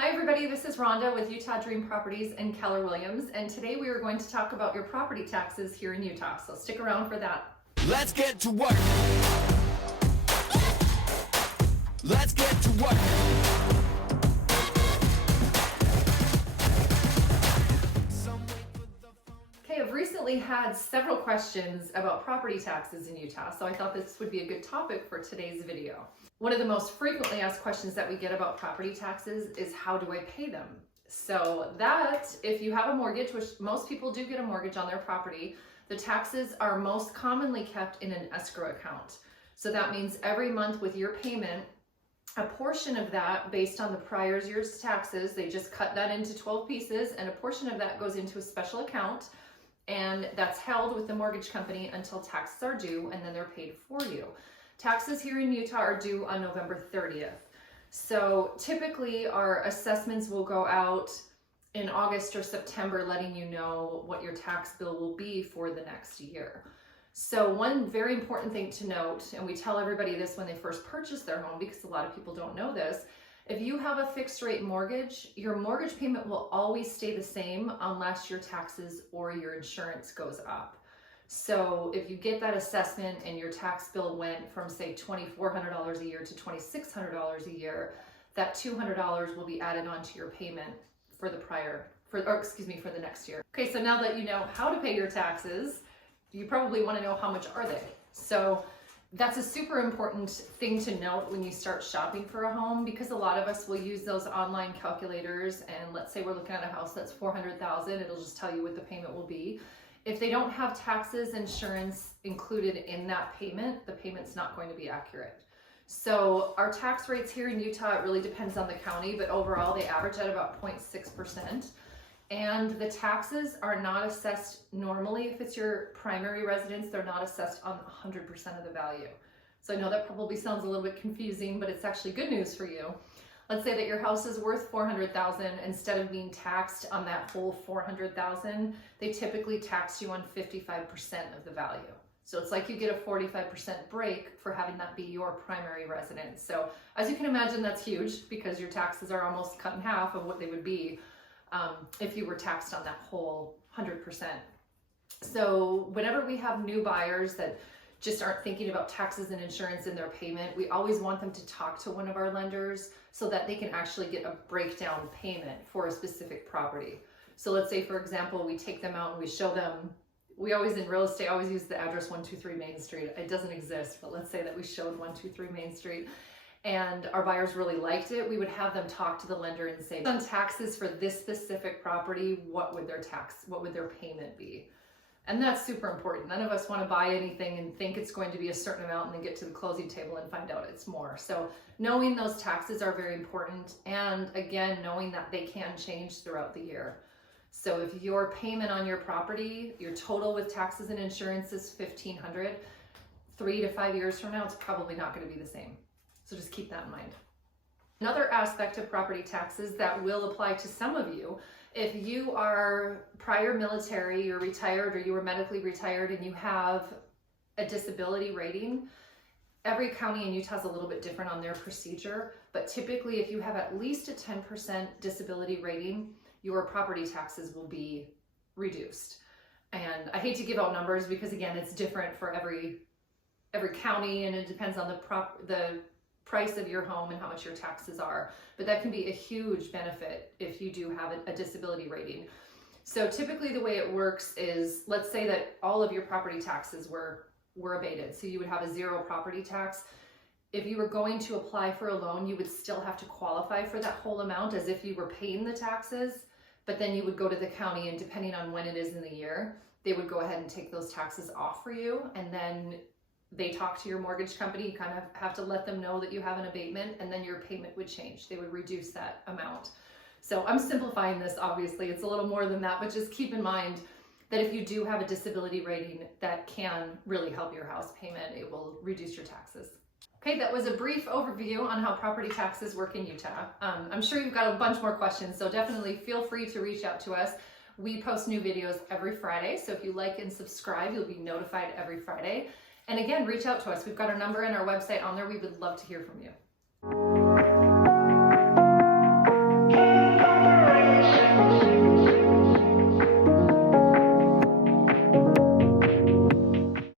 Hi everybody, this is Rhonda with Utah Dream Properties and Keller Williams, and today we are going to talk about your property taxes here in Utah, so stick around for that. Let's get to work. Let's get to work. Okay, I've recently had several questions about property taxes in Utah, so I thought this would be a good topic for today's video. One of the most frequently asked questions that we get about property taxes is how do I pay them? So that, if you have a mortgage, which most people do get a mortgage on their property, the taxes are most commonly kept in an escrow account. So that means every month with your payment, a portion of that based on the prior year's taxes, they just cut that into 12 pieces and a portion of that goes into a special account and that's held with the mortgage company until taxes are due and then they're paid for you. Taxes here in Utah are due on November 30th. So typically our assessments will go out in August or September letting you know what your tax bill will be for the next year. So one very important thing to note, and we tell everybody this when they first purchase their home because a lot of people don't know this, if you have a fixed rate mortgage, your mortgage payment will always stay the same unless your taxes or your insurance goes up. So if you get that assessment and your tax bill went from say $2,400 a year to $2,600 a year, that $200 will be added onto your payment for the next year. Okay, so now that you know how to pay your taxes, you probably want to know how much are they. So that's a super important thing to note when you start shopping for a home, because a lot of us will use those online calculators, and let's say we're looking at a house that's $400,000, it'll just tell you what the payment will be. If they don't have taxes, insurance included in that payment, the payment's not going to be accurate. So our tax rates here in Utah, it really depends on the county, but overall they average at about 0.6%. And the taxes are not assessed normally. If it's your primary residence, they're not assessed on 100% of the value. So I know that probably sounds a little bit confusing, but it's actually good news for you. Let's say that your house is worth $400,000. Instead of being taxed on that whole $400,000, they typically tax you on 55% of the value. So it's like you get a 45% break for having that be your primary residence. So as you can imagine, that's huge because your taxes are almost cut in half of what they would be if you were taxed on that whole 100%. So whenever we have new buyers that just aren't thinking about taxes and insurance in their payment, we always want them to talk to one of our lenders so that they can actually get a breakdown payment for a specific property. So let's say, for example, we take them out and we show them, we always in real estate always use the address 123 Main Street. It doesn't exist, but let's say that we showed 123 Main Street and our buyers really liked it. We would have them talk to the lender and say, on taxes for this specific property, what would their payment be? And that's super important. None of us want to buy anything and think it's going to be a certain amount and then get to the closing table and find out it's more. So knowing those taxes are very important. And again, knowing that they can change throughout the year. So if your payment on your property, your total with taxes and insurance is $1,500, 3 to 5 years from now, it's probably not going to be the same. So just keep that in mind. Another aspect of property taxes that will apply to some of you, if you are prior military, you're retired, or you were medically retired and you have a disability rating, every county in Utah is a little bit different on their procedure, but typically if you have at least a 10% disability rating, your property taxes will be reduced. And I hate to give out numbers because again, it's different for every county and it depends on the price of your home and how much your taxes are, but that can be a huge benefit if you do have a disability rating. So typically the way it works is, let's say that all of your property taxes were abated, so you would have a zero property tax. If you were going to apply for a loan, you would still have to qualify for that whole amount as if you were paying the taxes, but then you would go to the county and depending on when it is in the year, they would go ahead and take those taxes off for you, and then they talk to your mortgage company. You kind of have to let them know that you have an abatement, and then your payment would change. They would reduce that amount. So I'm simplifying this, obviously. It's a little more than that, but just keep in mind that if you do have a disability rating, that can really help your house payment. It will reduce your taxes. Okay, that was a brief overview on how property taxes work in Utah. I'm sure you've got a bunch more questions, so definitely feel free to reach out to us. We post new videos every Friday, so if you like and subscribe, you'll be notified every Friday. And again, reach out to us. We've got our number and our website on there. We would love to hear from you.